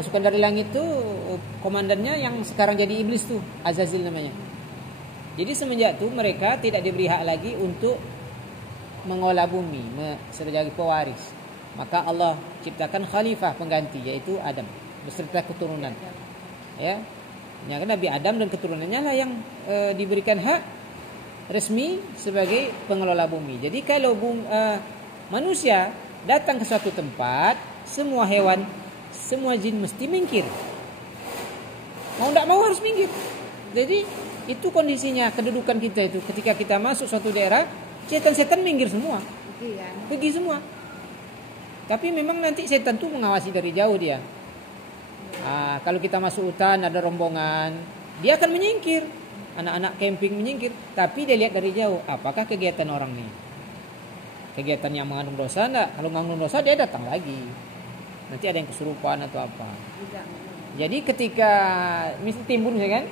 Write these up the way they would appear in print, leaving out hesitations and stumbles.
Pasukan dari langit tuh komandannya yang sekarang jadi iblis tuh, Azazil namanya. Jadi semenjak itu mereka tidak diberi hak lagi untuk mengolah bumi sebagai pewaris. Maka Allah ciptakan khalifah pengganti, yaitu Adam beserta keturunan. Ya, Nabi Adam dan keturunannya lah yang diberikan hak resmi sebagai pengelola bumi. Jadi kalau manusia datang ke suatu tempat, semua hewan, semua jin mesti minggir. Mau tidak mau harus minggir. Jadi itu kondisinya kedudukan kita itu. Ketika kita masuk suatu daerah, setan-setan minggir semua, pergi semua. Tapi memang nanti setan tuh mengawasi dari jauh dia. Kalau kita masuk hutan ada rombongan, dia akan menyingkir. Anak-anak camping menyingkir. Tapi dia lihat dari jauh, apakah kegiatan orang nih? Kegiatan yang mengandung dosa enggak? Kalau mengandung dosa dia datang lagi. Nanti ada yang kesurupan atau apa. Jadi ketika mesti timbul kan,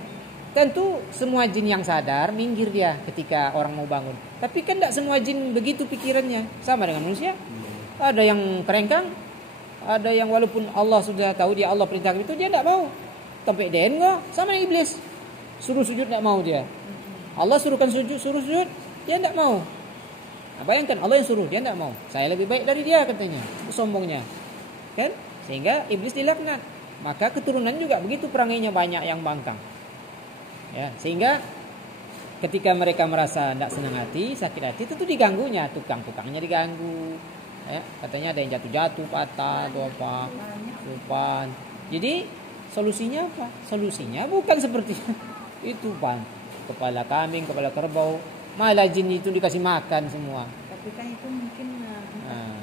tentu semua jin yang sadar minggir dia ketika orang mau bangun. Tapi kan tidak semua jin begitu pikirannya, sama dengan manusia. Ada yang kerengkang, ada yang walaupun Allah sudah tahu dia Allah perintahkan itu dia tidak mau. Sampai dia enggak, sama dengan iblis. Suruh sujud tidak mau dia. Allah suruhkan sujud, suruh sujud, dia tidak mau. Bayangkan Allah yang suruh, dia tidak mau. Saya lebih baik dari dia katanya, sombongnya. Kan? Sehingga iblis dilaknat. Maka keturunan juga begitu perangainya banyak yang bangkang. Ya, sehingga ketika mereka merasa tidak senang hati, sakit hati, itu diganggunya, tukang-tukangnya diganggu. Ya, katanya ada yang jatuh-jatuh, patah atau apa, lupa. Jadi solusinya apa? Solusinya bukan seperti itu, Pan. Kepala kambing, kepala kerbau, malah jin itu dikasih makan semua. Tapi kan itu mungkin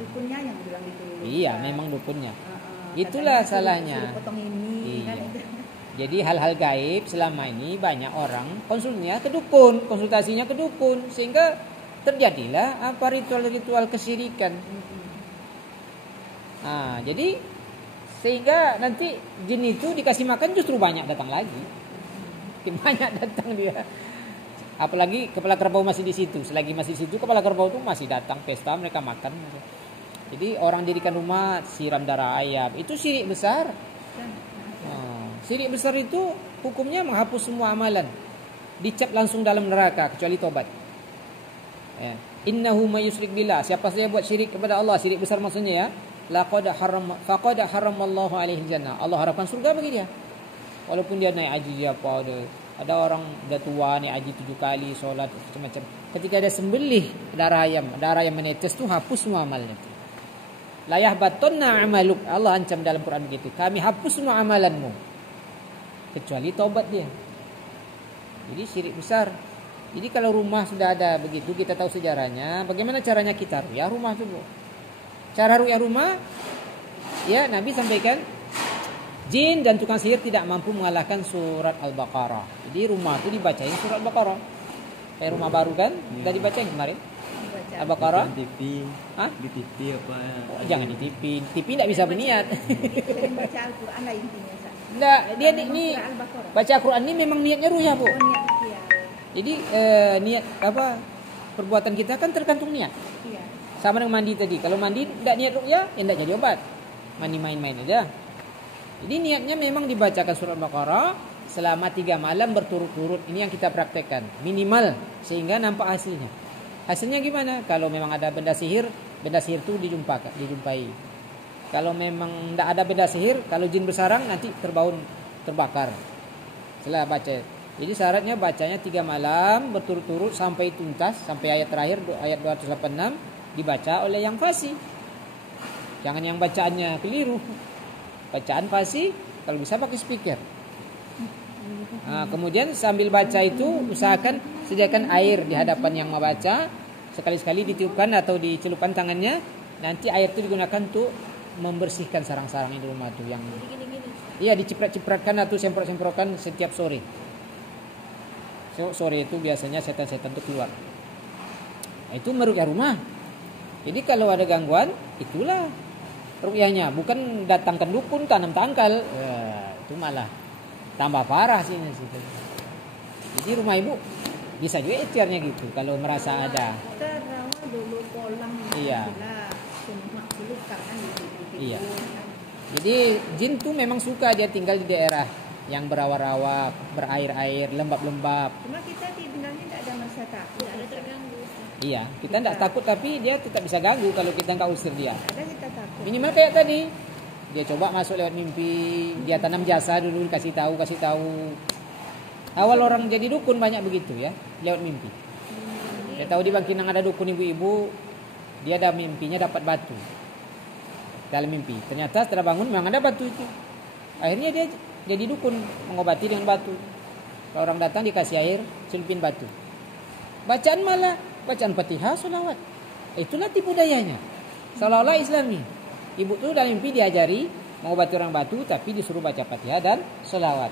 dukunnya yang bilang itu. Iya, memang dukunnya. Itulah salahnya. Potong ini, iya. kan itu. Jadi hal-hal gaib selama ini banyak orang konsulnya ke dukun, konsultasinya ke dukun, sehingga terjadilah apa ritual-ritual kesyirikan. Jadi sehingga nanti jin itu dikasih makan justru banyak datang lagi. Banyak datang dia. Apalagi kepala kerbau masih di situ. Selagi masih di situ kepala kerbau itu masih datang pesta, mereka makan. Jadi orang dirikan rumah siram darah ayam, itu syirik besar. Syirik besar itu hukumnya menghapus semua amalan. Dicap langsung dalam neraka kecuali tobat. Ya. Innahu may yusyrik billah, siapa saja buat syirik kepada Allah, syirik besar maksudnya ya, faqad haramallahu alaihi jannah. Allah harapkan surga bagi dia. Walaupun dia naik haji dia apa, ada orang udah tua naik haji 7 kali, sholat macam-macam. Ketika dia sembelih darah ayam menetes tuh hapus semua amalnya. La yahbatunna amaluk. Allah ancam dalam Quran begitu. Kami hapus semua amalanmu kecuali taubat dia. Jadi syirik besar. Jadi kalau rumah sudah ada begitu, kita tahu sejarahnya. Bagaimana caranya kita ruqyah rumah itu, Bu? Cara ruqyah rumah, ya Nabi sampaikan, jin dan tukang sihir tidak mampu mengalahkan surat Al-Baqarah. Jadi rumah itu dibacain surat Al-Baqarah. Kayak rumah baru kan? Kita dibacain kemarin. Al-Baqarah. Di TV. Hah? Di TV apa ya? Jangan di TV. TV tidak bisa berniat. Sering baca Al-Quran lah intinya. Enggak, dia ini baca Al-Quran ini memang niatnya ruqyah, Bu. Jadi niat apa? Perbuatan kita kan tergantung niat. Iya. Sama dengan mandi tadi. Kalau mandi tidak niat ruqyah, ya tidak jadi obat. Mandi main-main aja. Jadi niatnya memang dibacakan surat Al-Baqarah selama 3 malam berturut-turut. Ini yang kita praktekkan minimal sehingga nampak hasilnya. Hasilnya gimana? Kalau memang ada benda sihir itu dijumpai. Kalau memang tidak ada benda sihir, kalau jin bersarang nanti terbakar. Setelah baca. Jadi syaratnya bacanya 3 malam berturut-turut sampai tuntas, sampai ayat terakhir ayat 286 dibaca oleh yang fasih. Jangan yang bacaannya keliru. Bacaan fasih kalau bisa pakai speaker. Kemudian sambil baca itu usahakan sediakan air di hadapan yang membaca. Sekali-sekali ditiupkan atau dicelupkan tangannya. Nanti air itu digunakan untuk membersihkan sarang-sarang di rumah itu yang iya diciprat-cipratkan atau semprot-semprotkan setiap sore. Sore itu biasanya setan-setan itu keluar. Itu meruqyah rumah. Jadi kalau ada gangguan, itulah ruqyahnya, bukan datangkan dukun tanam tangkal. Itu malah tambah parah sih. Jadi rumah ibu bisa juga ikhtiarnya gitu kalau merasa ada. Dulu kolam iya. Iya. Jadi jin tuh memang suka dia tinggal di daerah yang berawa-rawa, berair-air, lembab-lembab. Cuma kita sebenarnya tidak ada merasa takut. Tidak ada terganggu. Iya, kita tidak takut tapi dia tetap bisa ganggu kalau kita nggak usir dia. Ada kita takut. Minimal kayak tadi, dia coba masuk lewat mimpi, dia tanam jasa dulu, kasih tahu. Awal orang jadi dukun banyak begitu ya, lewat mimpi. Dia tahu di Bangkinang ada dukun ibu-ibu, dia ada mimpinya dapat batu dalam mimpi. Ternyata setelah bangun memang ada batu itu. Akhirnya dia jadi dukun, mengobati dengan batu. Kalau orang datang dikasih air, celupin batu. Bacaan Fatihah, sholawat. Itulah tipu dayanya. Seolah-olah Islami. Ibu tuh dalam mimpi diajari mengobati orang batu, tapi disuruh baca Fatihah dan sholawat.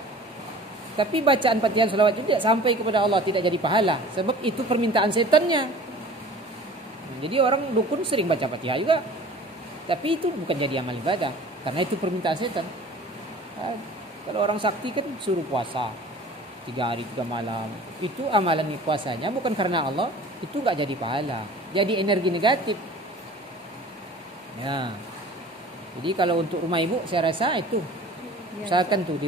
Tapi bacaan Fatihah dan sholawat itu tidak sampai kepada Allah, tidak jadi pahala. Sebab itu permintaan setannya. Jadi orang dukun sering baca Fatihah juga. Tapi itu bukan jadi amal ibadah, karena itu permintaan setan. Kalau orang sakti kan suruh puasa 3 hari 3 malam. Itu amalan puasanya bukan karena Allah, itu nggak jadi pahala, jadi energi negatif. Ya. Jadi kalau untuk rumah ibu saya rasa itu usahakan tuh di